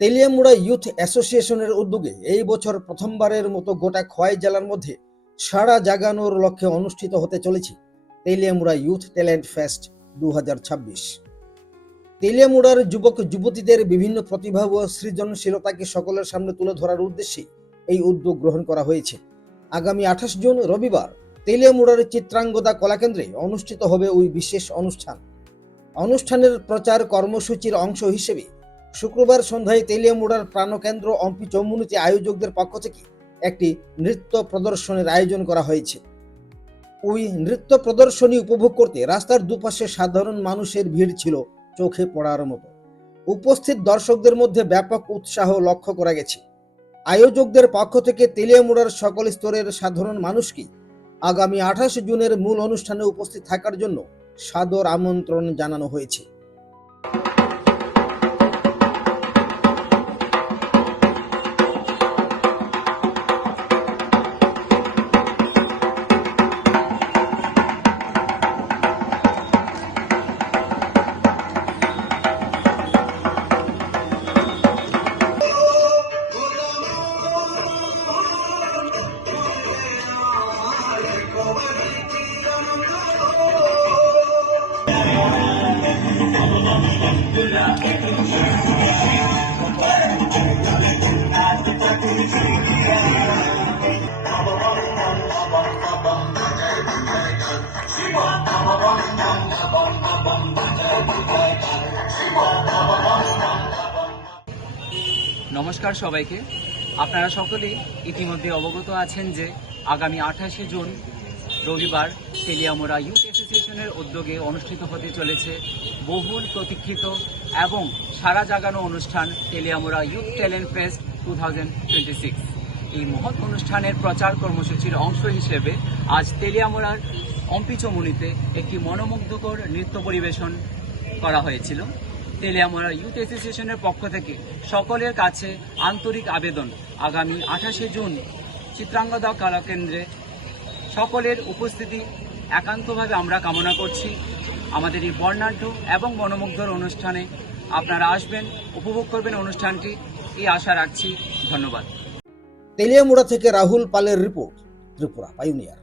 Teliamura youth অ্যাসোসিয়েশনের উদ্যোগে এই বছর প্রথমবারের মতো গোটা খোয়াই জেলার মধ্যে সাড়া জাগানোর লক্ষ্যে অনুষ্ঠিত হতে চলেছে তেলিয়ামুড়া ইউথ ট্যালেন্ট ফেস্ট 2026। তেলিয়ামুড়ার যুবক যুবতীদের বিভিন্ন প্রতিভা ও সৃজনশীলতাকে সকলের সামনে তুলে ধরার উদ্দেশ্যে এই উদ্যোগ গ্রহণ করা হয়েছে। আগামী 28 জুন রবিবার তেলিয়ামুড়ার চিত্রাঙ্গদা কলাকেন্দ্রে অনুষ্ঠিত হবে ওই বিশেষ অনুষ্ঠান। অনুষ্ঠানের প্রচার কর্মসূচির অংশ হিসেবে শুক্রবার সন্ধ্যায় তেলিয়ামুড়ার প্রাণকেন্দ্র অম্পি চৌমুনিতে আয়োজকদের পক্ষ থেকে একটি নৃত্য প্রদর্শনীর আয়োজন করা হয়েছে। ওই নৃত্য প্রদর্শনী উপভোগ করতে রাস্তার দুপাশে সাধারণ মানুষের ভিড় ছিল চোখে পড়ার মতো। উপস্থিত দর্শকদের মধ্যে ব্যাপক উৎসাহ লক্ষ্য করা গেছে। আয়োজকদের পক্ষ থেকে তেলিয়ামুড়ার সকল স্তরের সাধারণ মানুষকে আগামী 28 জুনের মূল অনুষ্ঠানে উপস্থিত থাকার জন্য সাদর আমন্ত্রণ জানানো হয়েছে। নমস্কার সবাইকে। আপনারা সকলেই ইতিমধ্যে অবগত আছেন যে আগামী 28 জুন রবিবার তেলিয়ামুড়া ইউথ অ্যাসোসিয়েশনের উদ্যোগে অনুষ্ঠিত হতে চলেছে বহুল প্রতীক্ষিত এবং সারা জাগানো অনুষ্ঠান তেলিয়ামুড়া ইউথ ট্যালেন্ট ফেস্ট 2026। এই মহৎ অনুষ্ঠানের প্রচার কর্মসূচির অংশ হিসেবে আজ তেলিয়ামুড়ার অম্পি চৌমুনিতে একটি মনোমুগ্ধকর নৃত্য পরিবেশন করা হয়েছিল। তেলিয়ামুড়া ইউথ অ্যাসোসিয়েশনের পক্ষ থেকে সকলের কাছে আন্তরিক আবেদন, আগামী 28 জুন চিত্রাঙ্গদা কলাকেন্দ্রে সকলের উপস্থিতি একান্তভাবে আমরা কামনা করছি। আমাদের এই বর্ণাঢ্য এবং মনোমুগ্ধর অনুষ্ঠানে আপনারা আসবেন, উপভোগ করবেন অনুষ্ঠানটি, এই আশা রাখছি। ধন্যবাদ। তেলিয়ামুড়া থেকে রাহুল পালের রিপোর্ট, ত্রিপুরা পাইওনিয়ার।